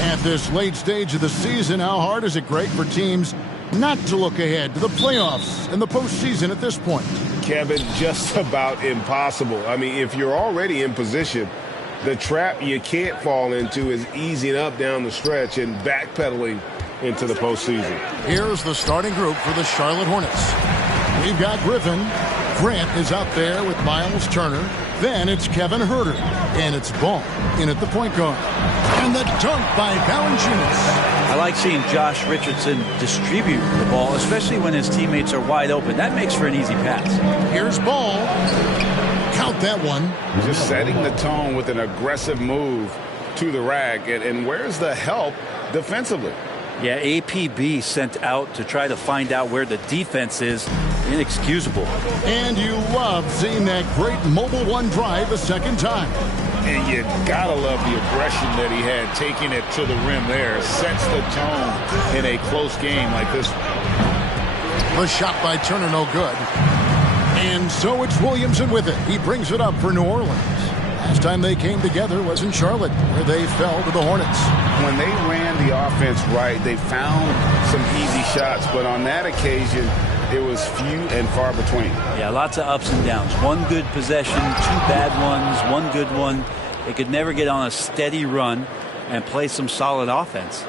At this late stage of the season, how hard is it, Greg, for teams not to look ahead to the playoffs and the postseason at this point? Kevin, just about impossible. I mean, if you're already in position, the trap you can't fall into is easing up down the stretch and backpedaling into the postseason. Here's the starting group for the Charlotte Hornets. We've got Griffin. Grant is out there with Miles Turner. Then it's Kevin Huerter. And it's Ball in at the point guard. And the dunk by Valanciunas. I like seeing Josh Richardson distribute the ball, especially when his teammates are wide open. That makes for an easy pass. Here's Ball. Count that one. Just setting the tone with an aggressive move to the rack. And where's the help defensively? Yeah, APB sent out to try to find out where the defense is. Inexcusable. And you love seeing that great mobile one drive a second time. And you gotta love the aggression that he had taking it to the rim there. Sets the tone in a close game like this one. The shot by Turner, no good. And so it's Williamson with it. He brings it up for New Orleans. Last time they came together was in Charlotte, where they fell to the Hornets. When they ran the offense right, they found some easy shots, but on that occasion, it was few and far between. Yeah, lots of ups and downs. One good possession, two bad ones, one good one. They could never get on a steady run and play some solid offense.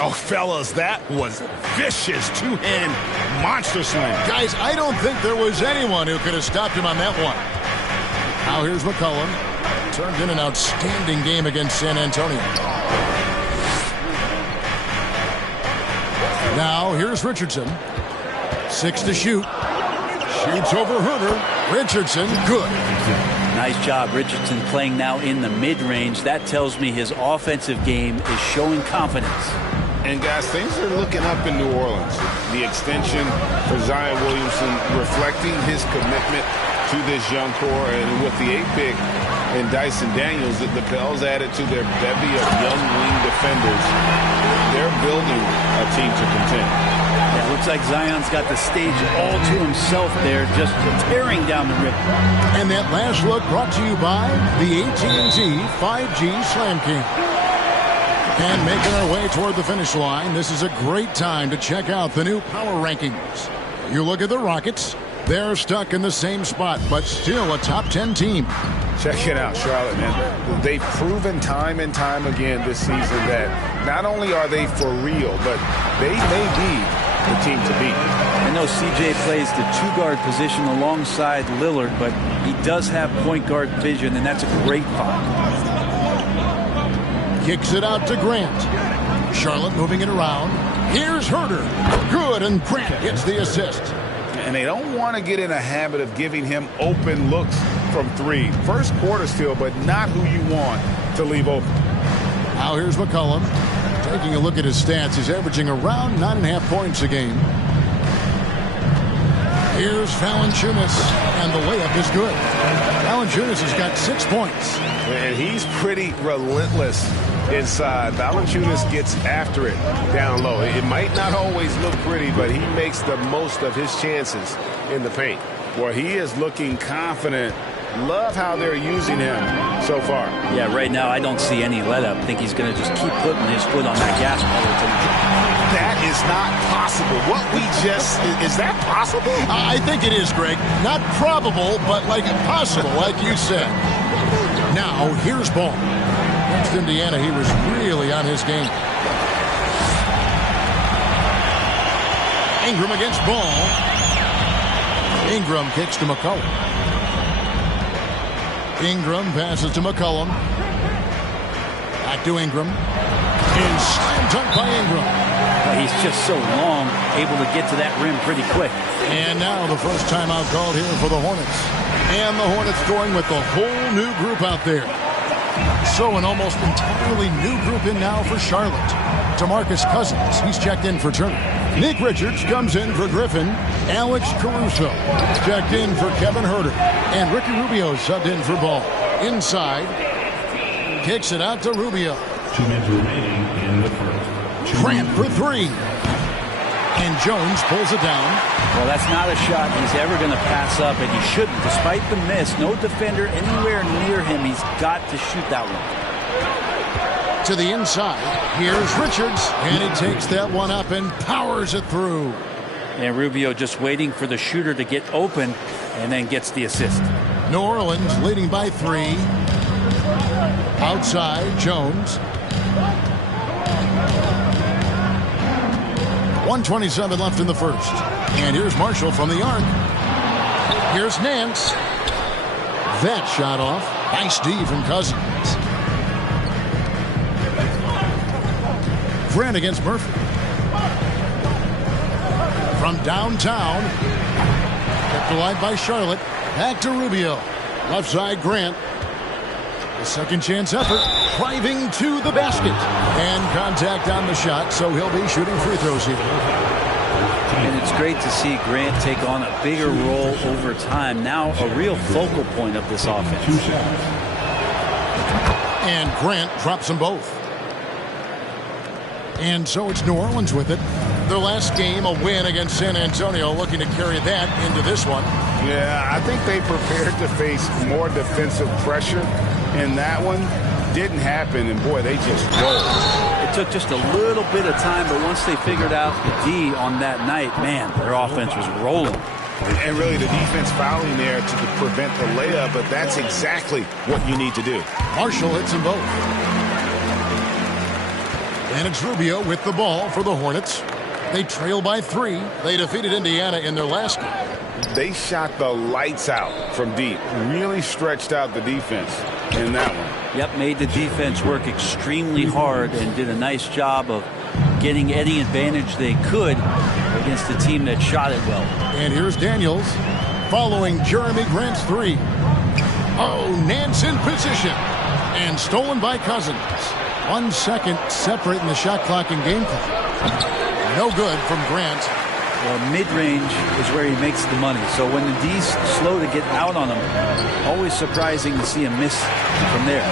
Oh, fellas, that was vicious two-hand monster slam. Guys, I don't think there was anyone who could have stopped him on that one. Now here's McCollum. Turned in an outstanding game against San Antonio. Now here's Richardson. 6 to shoot. Shoots over Huerter. Richardson, good. Nice job, Richardson, playing now in the mid-range. That tells me his offensive game is showing confidence. And guys, things are looking up in New Orleans. The extension for Zion Williamson reflecting his commitment to this young core, and with the 8th pick and Dyson Daniels, the Pels added to their bevy of young wing defenders. They're building a team to contend. It looks like Zion's got the stage all to himself there, just tearing down the rim. And that last look brought to you by the AT&T 5G Slam King. And making our way toward the finish line, this is a great time to check out the new power rankings. You look at the Rockets. They're stuck in the same spot, but still a top 10 team. Check it out, Charlotte, man. They've proven time and time again this season that not only are they for real, but they may be the team to beat. I know CJ plays the two-guard position alongside Lillard, but he does have point guard vision, and that's a great find. Kicks it out to Grant. Charlotte moving it around. Here's Huerter. Good, and Grant gets the assist. And they don't want to get in a habit of giving him open looks from three. First quarter still, but not who you want to leave open. Now here's McCollum. Taking a look at his stats, he's averaging around 9.5 points a game. Here's Valanciunas, and the layup is good. Valanciunas has got 6 points. And he's pretty relentless inside. Valanciunas gets after it down low. It might not always look pretty, but he makes the most of his chances in the paint. Boy, he is looking confident. Love how they're using him so far. Yeah, right now I don't see any let-up. I think he's going to just keep putting his foot on that gas pedal tonight. That is not possible. What we just... Is that possible? I think it is, Greg. Not probable, but like possible, like you said. Now, here's Ball. Against Indiana, he was really on his game. Ingram against Ball. Ingram kicks to McCollum. Ingram passes to McCollum. Back to Ingram. And slam dunk by Ingram. He's just so long, able to get to that rim pretty quick. And now the first timeout called here for the Hornets. And the Hornets going with the whole new group out there. So an almost entirely new group in now for Charlotte. DeMarcus Cousins, he's checked in for Turner. Nick Richards comes in for Griffin. Alex Caruso checked in for Kevin Huerter. And Ricky Rubio subbed in for Ball. Inside, kicks it out to Rubio. 2 minutes remaining in the first. Grant for three. And Jones pulls it down. Well, that's not a shot he's ever going to pass up, and he shouldn't. Despite the miss, no defender anywhere near him. He's got to shoot that one. To the inside. Here's Richards. And he takes that one up and powers it through. And Rubio just waiting for the shooter to get open and then gets the assist. New Orleans leading by 3. Outside, Jones. 1:27 left in the first. And here's Marshall from the arc. Here's Nance. That shot off. Nice D from Cousins. Grant against Murphy. From downtown. Kept alive by Charlotte. Back to Rubio. Left side, Grant. A second chance effort. Driving to the basket. And contact on the shot, so he'll be shooting free throws here. And it's great to see Grant take on a bigger role over time. Now a real focal point of this offense. And Grant drops them both. And so it's New Orleans with it. Their last game, a win against San Antonio, looking to carry that into this one. Yeah, I think they prepared to face more defensive pressure, and that one didn't happen, and boy, they just rolled. It took just a little bit of time, but once they figured out the D on that night, man, their offense was rolling. And really the defense fouling there to prevent the layup, but that's exactly what you need to do. Marshall hits them both. And it's Rubio with the ball for the Hornets. They trail by 3. They defeated Indiana in their last game. They shot the lights out from deep. Really stretched out the defense in that one. Yep, made the defense work extremely hard and did a nice job of getting any advantage they could against a team that shot it well. And here's Daniels following Jeremy Grant's 3. Oh, Nance in position. And stolen by Cousins. 1 second separating the shot clock and game clock. No good from Grant. Well, mid-range is where he makes the money. So when the D's slow to get out on him, always surprising to see him miss from there.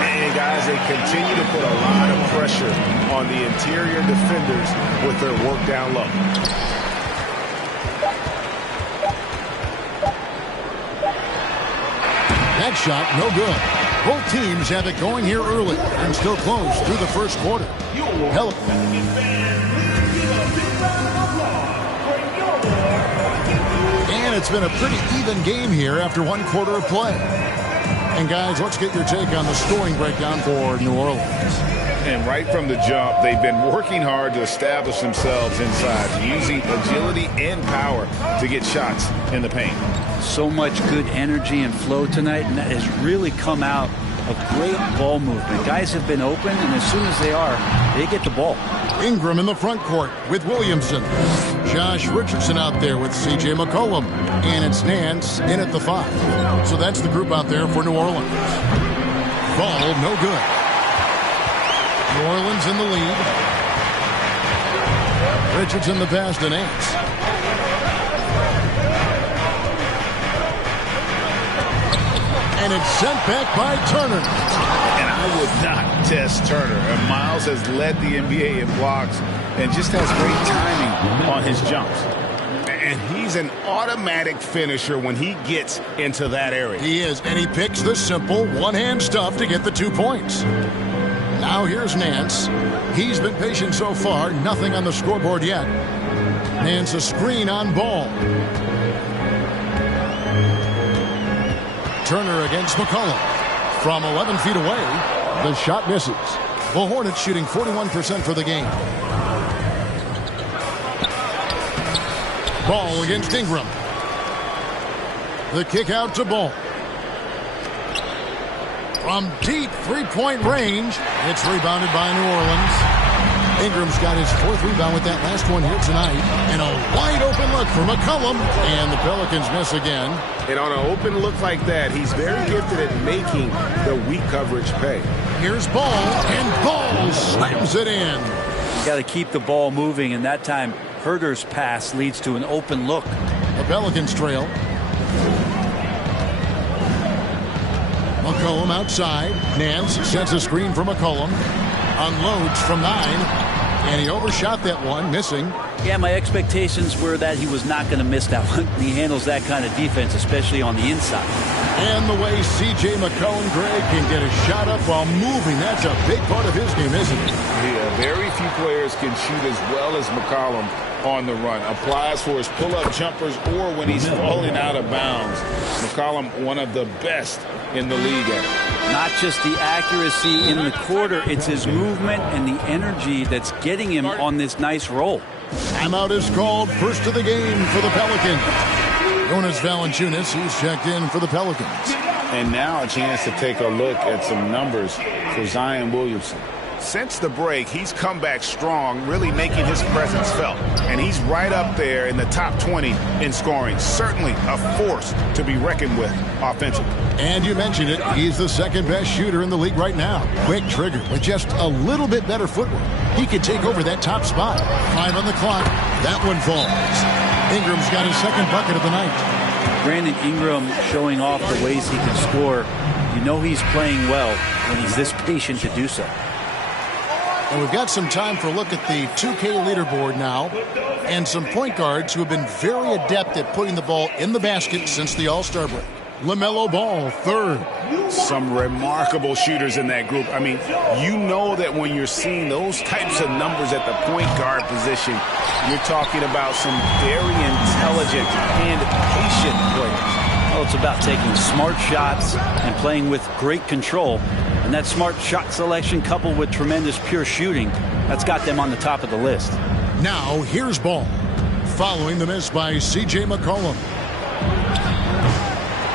And guys, they continue to put a lot of pressure on the interior defenders with their work down low. That shot, no good. Both teams have it going here early and still close through the first quarter. And it's been a pretty even game here after 1 quarter of play. And guys, let's get your take on the scoring breakdown for New Orleans. And right from the jump, they've been working hard to establish themselves inside, using agility and power to get shots in the paint. So much good energy and flow tonight, and that has really come out of great ball movement. Guys have been open, and as soon as they are, they get the ball. Ingram in the front court with Williamson. Josh Richardson out there with C.J. McCollum. And it's Nance in at the 5. So that's the group out there for New Orleans. Ball, no good. New Orleans in the lead. Richardson the pass to Nance. And it's sent back by Turner. And I would not test Turner. And Miles has led the NBA in blocks and just has great timing on his jumps. And he's an automatic finisher when he gets into that area. He is, and he picks the simple one-hand stuff to get the 2 points. Now here's Nance. He's been patient so far. Nothing on the scoreboard yet. Nance a screen on Ball. Turner against McCollum. From 11 feet away, the shot misses. The Hornets shooting 41% for the game. Ball against Ingram. The kick out to Ball. From deep three-point range, it's rebounded by New Orleans. Ingram's got his 4th rebound with that last one here tonight. And a wide-open look for McCollum. And the Pelicans miss again. And on an open look like that, he's very gifted at making the weak coverage pay. Here's Ball, and Ball slams it in. You got to keep the ball moving, and that time Herder's pass leads to an open look. The Pelicans trail. McCollum outside. Nance sets a screen for McCollum. Unloads from 9. And he overshot that one, missing. Yeah, my expectations were that he was not going to miss that one. He handles that kind of defense, especially on the inside. And the way C.J. McCollum, Greg, can get a shot up while moving, that's a big part of his game, isn't it? Yeah, very few players can shoot as well as McCollum on the run. Applies for his pull-up jumpers or when he's falling out of bounds. McCollum, one of the best in the league at it. Not just the accuracy in the quarter, it's his movement and the energy that's getting him on this nice roll. Timeout is called. First of the game for the Pelicans. Jonas Valanciunas, he's checked in for the Pelicans. And now a chance to take a look at some numbers for Zion Williamson. Since the break, he's come back strong, really making his presence felt. And he's right up there in the top 20 in scoring. Certainly a force to be reckoned with offensively. And you mentioned it, he's the second best shooter in the league right now. Quick trigger with just a little bit better footwork. He could take over that top spot. 5 on the clock. That one falls. Ingram's got his second bucket of the night. Brandon Ingram showing off the ways he can score. You know he's playing well when he's this patient to do so. And we've got some time for a look at the 2K leaderboard now. And some point guards who have been very adept at putting the ball in the basket since the All-Star break. LaMelo Ball, third. Some remarkable shooters in that group. I mean, you know that when you're seeing those types of numbers at the point guard position, you're talking about some very intelligent and patient players. Well, it's about taking smart shots and playing with great control. And that smart shot selection coupled with tremendous pure shooting, that's got them on the top of the list. Now, here's Ball. Following the miss by C.J. McCollum.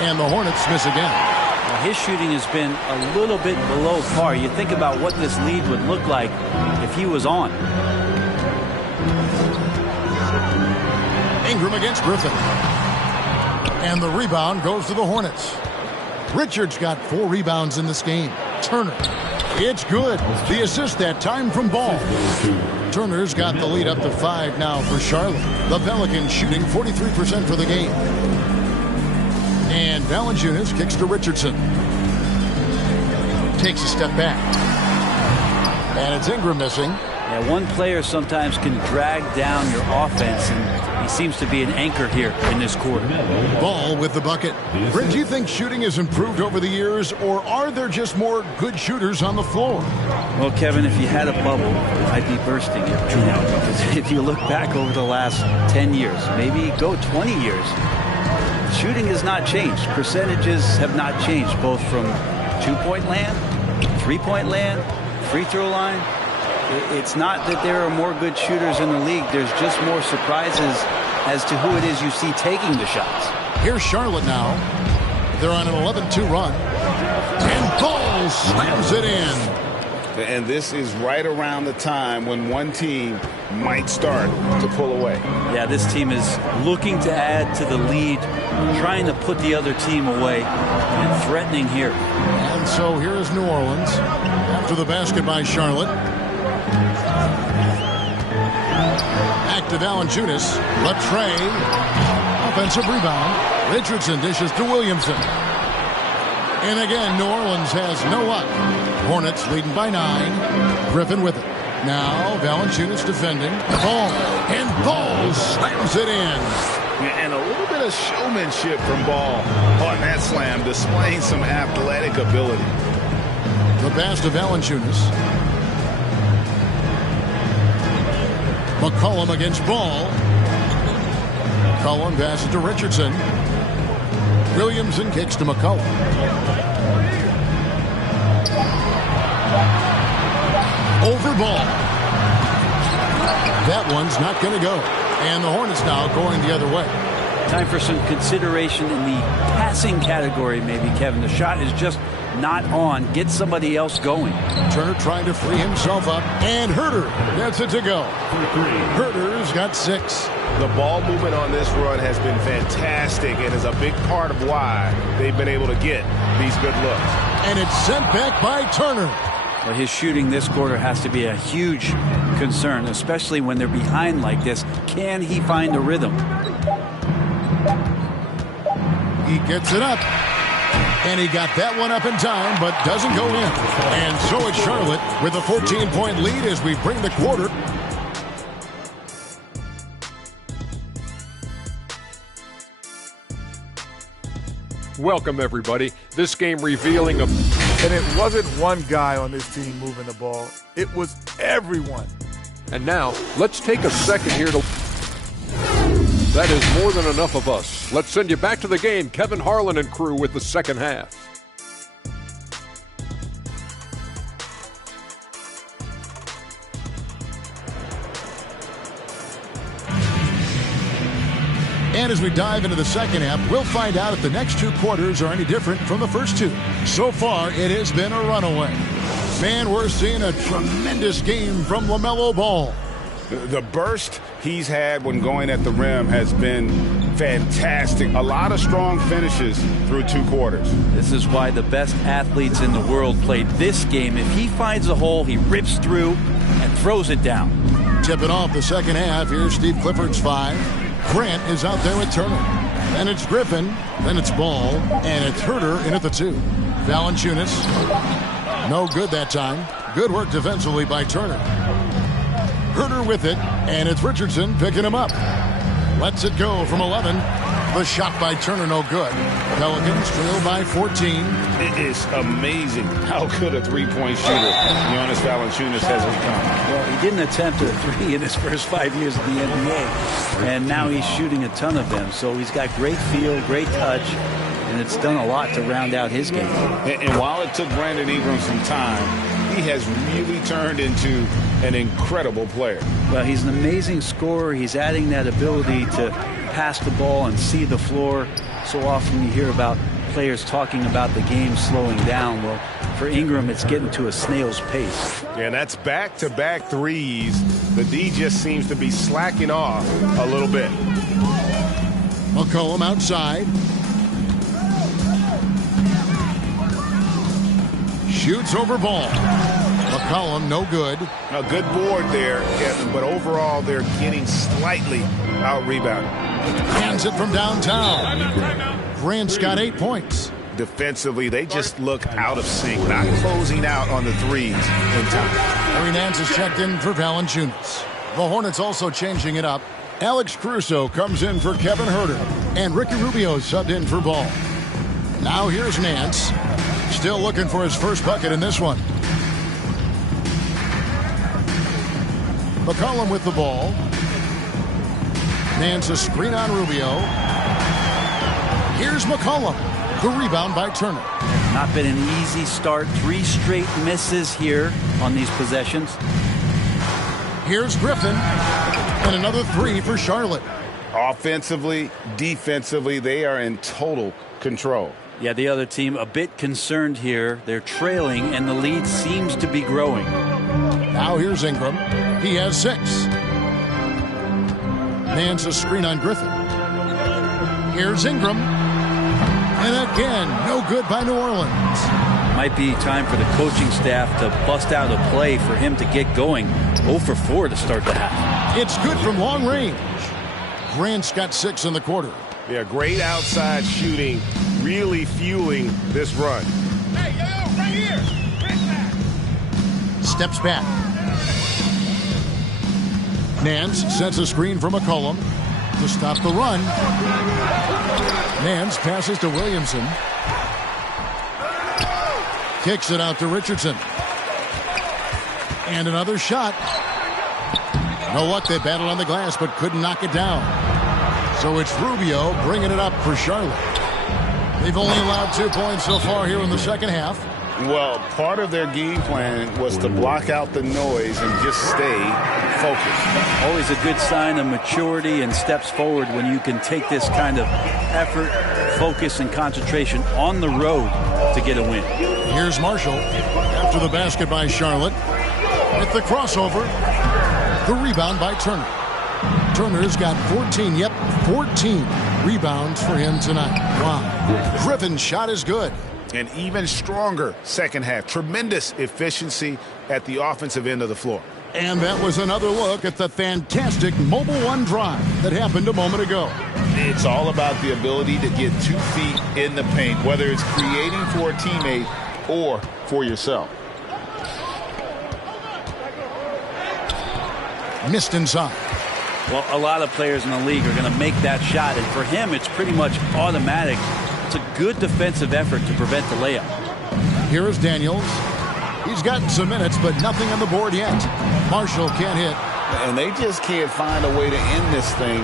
And the Hornets miss again. Well, his shooting has been a little bit below par. You think about what this lead would look like if he was on. Ingram against Griffin. And the rebound goes to the Hornets. Richards got 4 rebounds in this game. Turner. It's good. The assist that time from Ball. Turner's got the lead up to 5 now for Charlotte. The Pelicans shooting 43% for the game. And Valanciunas kicks to Richardson. Takes a step back. And it's Ingram missing. Yeah, one player sometimes can drag down your offense, and he seems to be an anchor here in this quarter. Ball with the bucket. Brent, do you think shooting has improved over the years, or are there just more good shooters on the floor? Well, Kevin, if you had a bubble, I'd be bursting it right now. Because if you look back over the last 10 years, maybe go 20 years, shooting has not changed. Percentages have not changed, both from two-point land, three-point land, free throw line. It's not that there are more good shooters in the league. There's just more surprises as to who it is you see taking the shots. Here's Charlotte now. They're on an 11-2 run. And Ball slams it in. And this is right around the time when one team might start to pull away. Yeah, this team is looking to add to the lead, trying to put the other team away, and threatening here. And so here is New Orleans after the basket by Charlotte. Back to Valanciunas. Latrey. Offensive rebound. Richardson dishes to Williamson. And again, New Orleans has no luck. Hornets leading by 9. Griffin with it. Now Valanciunas defending. Ball. And Ball slams it in. And a little bit of showmanship from Ball on that slam, displaying some athletic ability. The pass to Valanciunas. McCollum against Ball. McCollum passes to Richardson. Williamson kicks to McCollum. Over Ball. That one's not going to go. And the Hornets now going the other way. Time for some consideration in the passing category, maybe, Kevin. The shot is just not on. Get somebody else going. Turner trying to free himself up. And Herter gets it to go. Herter's got 6. The ball movement on this run has been fantastic and is a big part of why they've been able to get these good looks. And it's sent back by Turner. Well, his shooting this quarter has to be a huge concern, especially when they're behind like this. Can he find a rhythm? He gets it up. And he got that one up in time, but doesn't go in. And so it's Charlotte with a 14-point lead as we bring the quarter. welcome everybody. This game revealing a... And it wasn't one guy on this team moving the ball. It was everyone. And now, let's take a second here to... That is more than enough of us. Let's send you back to the game. Kevin Harlan and crew with the second half. And as we dive into the second half, we'll find out if the next two quarters are any different from the first two. So far, it has been a runaway. Man, we're seeing a tremendous game from LaMelo Ball. The burst he's had when going at the rim has been fantastic. A lot of strong finishes through two quarters. This is why the best athletes in the world played this game. If he finds a hole, he rips through and throws it down. Tipping off the second half, here's Steve Clifford's 5. Grant is out there with Turner. Then it's Griffin. Then it's Ball. And it's Herter in at the 2. Valanciunas. No good that time. Good work defensively by Turner. Herter with it. And it's Richardson picking him up. Lets it go from 11. The shot by Turner, no good. Pelicans trail by 14. It is amazing how good a three-point shooter Jonas Valanciunas has become. Well, he didn't attempt a three in his first 5 years in the NBA, and now he's shooting a ton of them. So he's got great feel, great touch, and it's done a lot to round out his game. And while it took Brandon Ingram some time, he has really turned into an incredible player. Well, he's an amazing scorer. He's adding that ability to pass the ball and see the floor. So often you hear about players talking about the game slowing down. Well, for Ingram, it's getting to a snail's pace. And that's back-to-back threes. The D just seems to be slacking off a little bit. McCollum outside. Shoots over Ball. McCollum, no good. A good board there, Kevin, but overall they're getting slightly out-rebounded. Hands it from downtown. Grant's got 8 points. Defensively, they just look out of sync, not closing out on the threes in time. Larry Nance is checked in for Valanciunas. The Hornets also changing it up. Alex Caruso comes in for Kevin Herter. And Ricky Rubio subbed in for Ball. Now here's Nance. Still looking for his first bucket in this one. McCollum with the ball. Nance a screen on Rubio. Here's McCollum. The rebound by Turner. Not been an easy start. 3 straight misses here on these possessions. Here's Griffin. And another 3 for Charlotte. Offensively, defensively, they are in total control. Yeah, the other team a bit concerned here. They're trailing, and the lead seems to be growing. Now here's Ingram. He has 6. Nance a screen on Griffin. Here's Ingram. And again, no good by New Orleans. Might be time for the coaching staff to bust out a play for him to get going. 0 for 4 to start the half. It's good from long range. Grant's got 6 in the quarter. Yeah, great outside shooting, really fueling this run. Hey, yo, right here. Steps back. Nance sets a screen for McCollum to stop the run. Nance passes to Williamson. Kicks it out to Richardson. And another shot. No luck, they battled on the glass but couldn't knock it down. So it's Rubio bringing it up for Charlotte. They've only allowed 2 points so far here in the second half. Well, part of their game plan was to block out the noise and just stay focused. Always a good sign of maturity and steps forward when you can take this kind of effort, focus, and concentration on the road to get a win. Here's Marshall after the basket by Charlotte. With the crossover, the rebound by Turner. Turner's got 14, 14 rebounds for him tonight. Wow. Griffin's shot is good. An even stronger second half. Tremendous efficiency at the offensive end of the floor. And that was another look at the fantastic Mobile One drive that happened a moment ago. It's all about the ability to get 2 feet in the paint, whether it's creating for a teammate or for yourself. Missed inside. Well, a lot of players in the league are going to make that shot, and for him, it's pretty much automatic. That's a good defensive effort to prevent the layup. Here is Daniels. He's gotten some minutes, but nothing on the board yet. Marshall can't hit. And they just can't find a way to end this thing.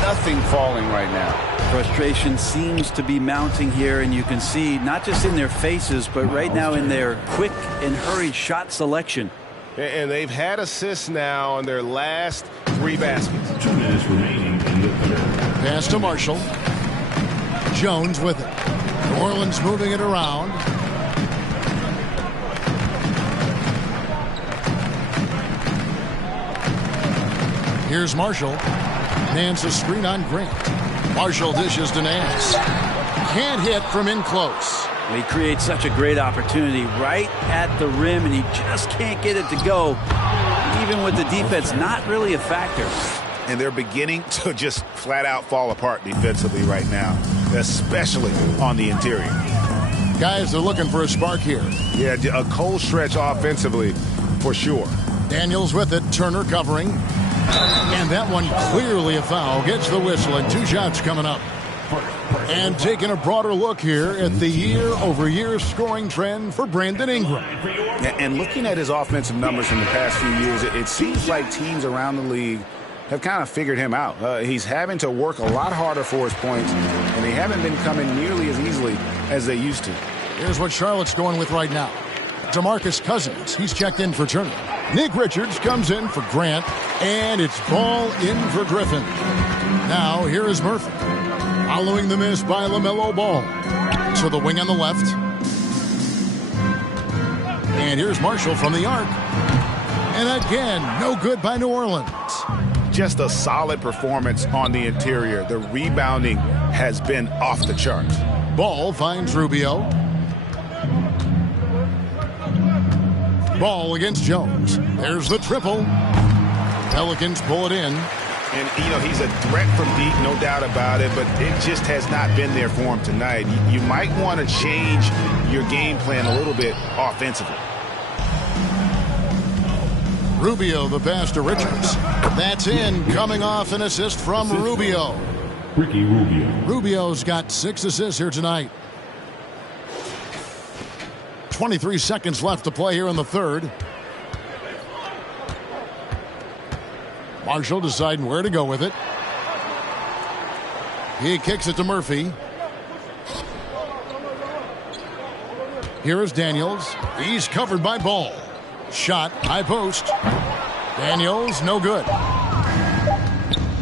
Nothing falling right now. Frustration seems to be mounting here, and you can see not just in their faces, but right now in their quick and hurried shot selection. And they've had assists now on their last 3 baskets. 2 minutes remaining in the third. Pass to Marshall. Jones with it. New Orleans moving it around. Here's Marshall. Nance a screen on Grant. Marshall dishes to Nance. Can't hit from in close. He creates such a great opportunity right at the rim, and he just can't get it to go. Even with the defense not really a factor. And they're beginning to just flat out fall apart defensively right now, especially on the interior. Guys are looking for a spark here. Yeah, a cold stretch offensively for sure. Daniels with it. Turner covering. And that one clearly a foul. Gets the whistle, and 2 shots coming up. And taking a broader look here at the year-over-year scoring trend for Brandon Ingram. And looking at his offensive numbers from the past few years, it seems like teams around the league have kind of figured him out. He's having to work a lot harder for his points, and they haven't been coming nearly as easily as they used to. Here's what Charlotte's going with right now. DeMarcus Cousins, he's checked in for Turner. Nick Richards comes in for Grant, and it's ball in for Griffin. Now, here is Murphy. Following the miss by LaMelo Ball. To the wing on the left. And here's Marshall from the arc. And again, no good by New Orleans. Just a solid performance on the interior. The rebounding has been off the charts. Ball finds Rubio. Ball against Jones. There's the triple. Pelicans pull it in. And, you know, he's a threat from deep, no doubt about it, but it just has not been there for him tonight. You might want to change your game plan a little bit offensively. Rubio, the pass to Richards. That's in, coming off an assist from Rubio. Ricky Rubio. Rubio's got 6 assists here tonight. 23 seconds left to play here in the third. Marshall deciding where to go with it. He kicks it to Murphy. Here is Daniels. He's covered by Ball. Shot, high post. Daniels, no good.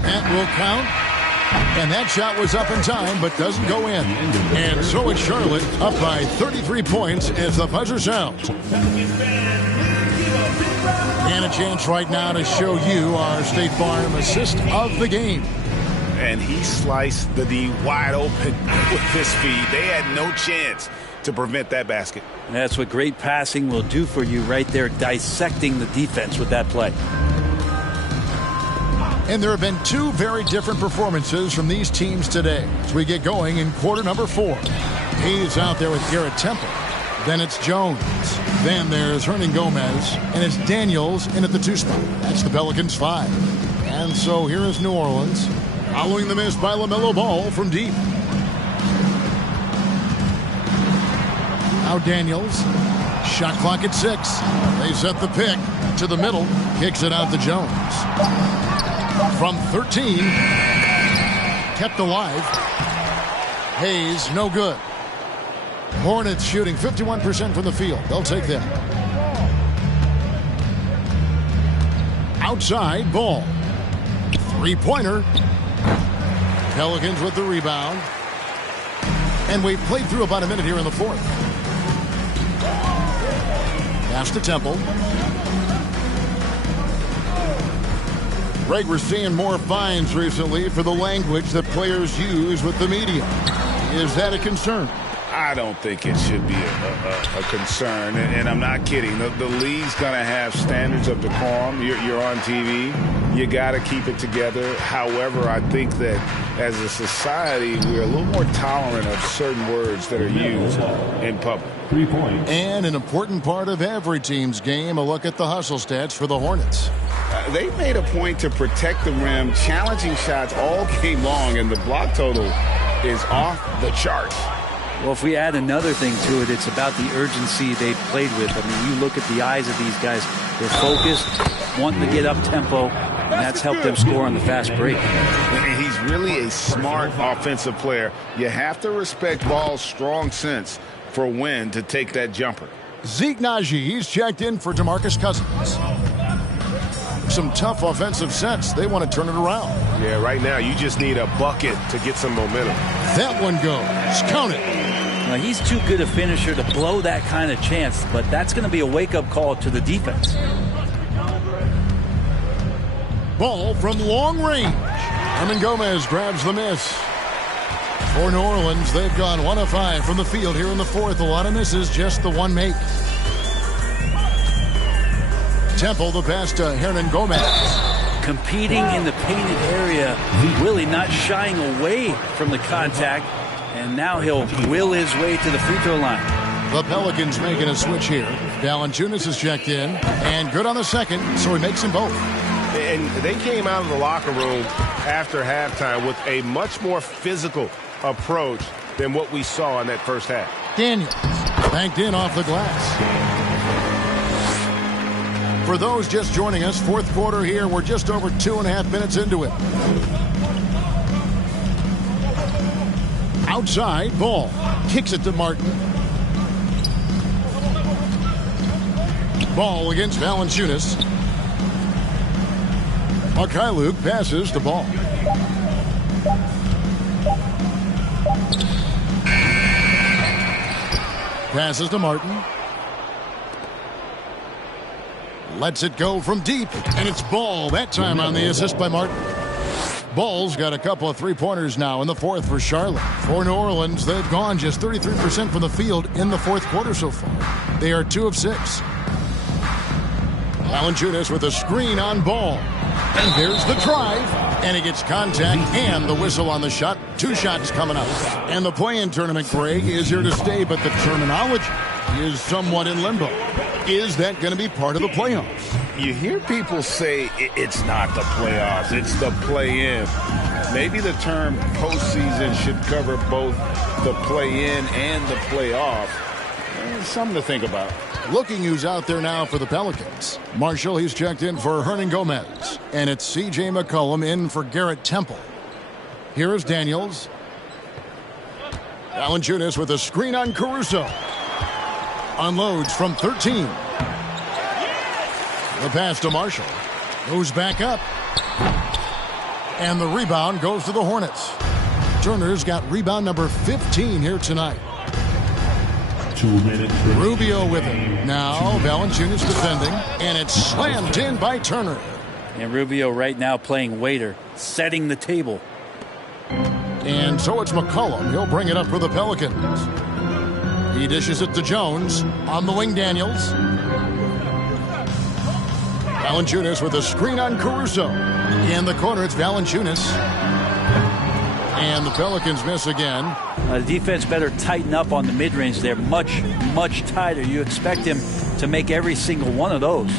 That will count. And that shot was up in time, but doesn't go in. And so it's Charlotte up by 33 points as the buzzer sounds. And a chance right now to show you our State Farm assist of the game. And he sliced the D wide open with his feed. They had no chance to prevent that basket. And that's what great passing will do for you right there, dissecting the defense with that play. And there have been 2 very different performances from these teams today as we get going in quarter number 4. He's out there with Garrett Temple. Then it's Jones. Then there's Hernan Gomez. And it's Daniels in at the 2 spot. That's the Pelicans 5. And so here is New Orleans following the miss by LaMelo Ball from deep. Now Daniels. Shot clock at 6. They set the pick to the middle. Kicks it out to Jones. From 13. Kept alive. Hayes, no good. Hornets shooting 51% from the field. They'll take that. Outside, Ball. 3-pointer. Pelicans with the rebound. And we've played through about a minute here in the fourth. Pass to Temple. Greg, we're seeing more fines recently for the language that players use with the media. Is that a concern? I don't think it should be a concern, and I'm not kidding. The league's going to have standards of decorum. You're on TV. You got to keep it together. However, I think that as a society, we're a little more tolerant of certain words that are used in public. 3 points. And an important part of every team's game, a look at the hustle stats for the Hornets. They made a point to protect the rim, challenging shots all game long, and the block total is off the charts. Well, if we add another thing to it, it's about the urgency they played with. I mean, you look at the eyes of these guys. They're focused, wanting to get up tempo, and that's helped them score on the fast break. And he's really a smart offensive player. You have to respect Ball's strong sense for when to take that jumper. Zeke Nnaji, he's checked in for DeMarcus Cousins. Some tough offensive sets. They want to turn it around. Yeah, right now you just need a bucket to get some momentum. That one goes. Count it. Now, he's too good a finisher to blow that kind of chance, but that's going to be a wake-up call to the defense. Ball from long range. Hernangomez grabs the miss. For New Orleans, they've gone 1 of 5 from the field here in the fourth. A lot of misses, just the one make. Temple, the pass to Hernangomez. Competing in the painted area, Willie not shying away from the contact, and now he'll will his way to the free throw line. The Pelicans making a switch here. Valanciunas is checked in, and good on the second, so he makes them both. And they came out of the locker room after halftime with a much more physical approach than what we saw in that first half. Daniels banked in off the glass. For those just joining us, fourth quarter here. We're just over 2.5 minutes into it. Outside, Ball kicks it to Martin. Ball against Valanciunas. Mykhailiuk passes to Ball. Passes to Martin. Lets it go from deep, and it's Ball that time on the assist by Martin. Ball's got a couple of three-pointers now in the fourth for Charlotte. For New Orleans, they've gone just 33% from the field in the fourth quarter so far. They are 2 of 6. Valanciunas with a screen on Ball. And there's the drive, and he gets contact and the whistle on the shot. 2 shots coming up. And the play-in tournament, Greg, is here to stay, but the terminology is somewhat in limbo. Is that going to be part of the playoffs? You hear people say it's not the playoffs, it's the play-in. Maybe the term postseason should cover both the play-in and the playoff. Something to think about. Looking who's out there now for the Pelicans. Marshall, he's checked in for Hernangomez. And it's C.J. McCollum in for Garrett Temple. Here is Daniels. Valanciunas with a screen on Caruso. Unloads from 13. The pass to Marshall. Goes back up. And the rebound goes to the Hornets. Turner's got rebound number 15 here tonight. 2 minutes. Rubio with it. Now Valanciunas defending. And it's slammed in by Turner. And Rubio right now playing waiter, setting the table. And so it's McCollum. He'll bring it up for the Pelicans. He dishes it to Jones. On the wing, Daniels. Valanciunas with a screen on Caruso. In the corner, it's Valanciunas. And the Pelicans miss again. The defense better tighten up on the mid-range. They're much, much tighter. You expect him to make every single one of those.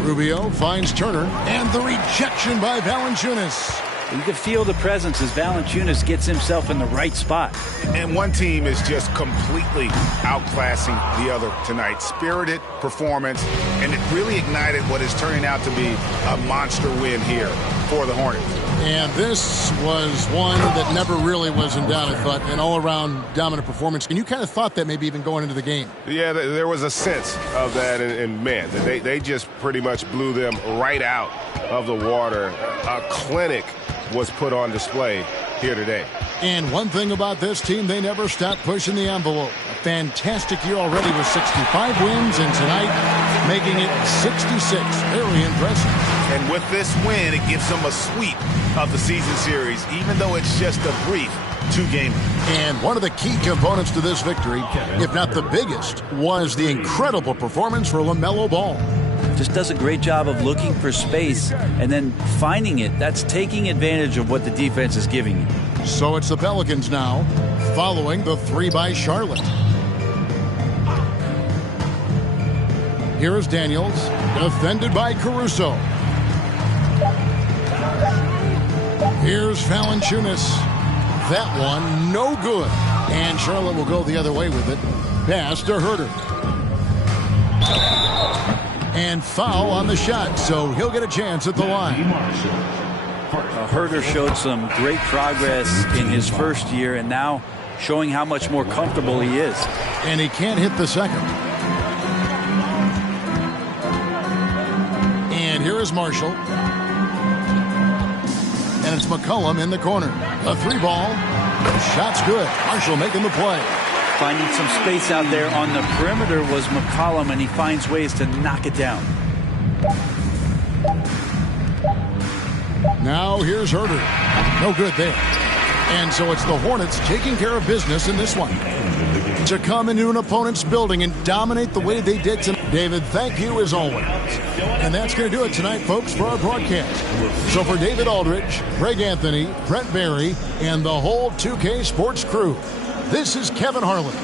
Rubio finds Turner. And the rejection by Valanciunas. You can feel the presence as Valanciunas gets himself in the right spot. And one team is just completely outclassing the other tonight. Spirited performance, and it really ignited what is turning out to be a monster win here for the Hornets. And this was one that never really was in doubt, I thought, an all-around dominant performance. And you kind of thought that maybe even going into the game. Yeah, there was a sense of that, and man, they just pretty much blew them right out of the water. A clinic was put on display here today. And one thing about this team, they never stopped pushing the envelope. A fantastic year already with 65 wins, and tonight making it 66. Very impressive. And with this win, it gives them a sweep of the season series, even though it's just a brief 2-game. And one of the key components to this victory, if not the biggest, was the incredible performance for LaMelo Ball. Just does a great job of looking for space and then finding it. That's taking advantage of what the defense is giving you. So it's the Pelicans now, following the 3 by Charlotte. Here is Daniels, defended by Caruso. Here's Valanciunas. That one, no good. And Charlotte will go the other way with it. Pass to Herder. And foul on the shot, so he'll get a chance at the line. Herder showed some great progress in his first year, and now showing how much more comfortable he is. And he can't hit the second. And here is Marshall. And it's McCollum in the corner. A 3-ball. Shot's good. Marshall making the play. Finding some space out there on the perimeter was McCollum, and he finds ways to knock it down. Now here's Herder. No good there. And so it's the Hornets taking care of business in this one. To come into an opponent's building and dominate the way they did tonight. David, thank you as always. And that's going to do it tonight, folks, for our broadcast. So for David Aldridge, Greg Anthony, Brent Barry, and the whole 2K Sports crew, this is Kevin Harlan.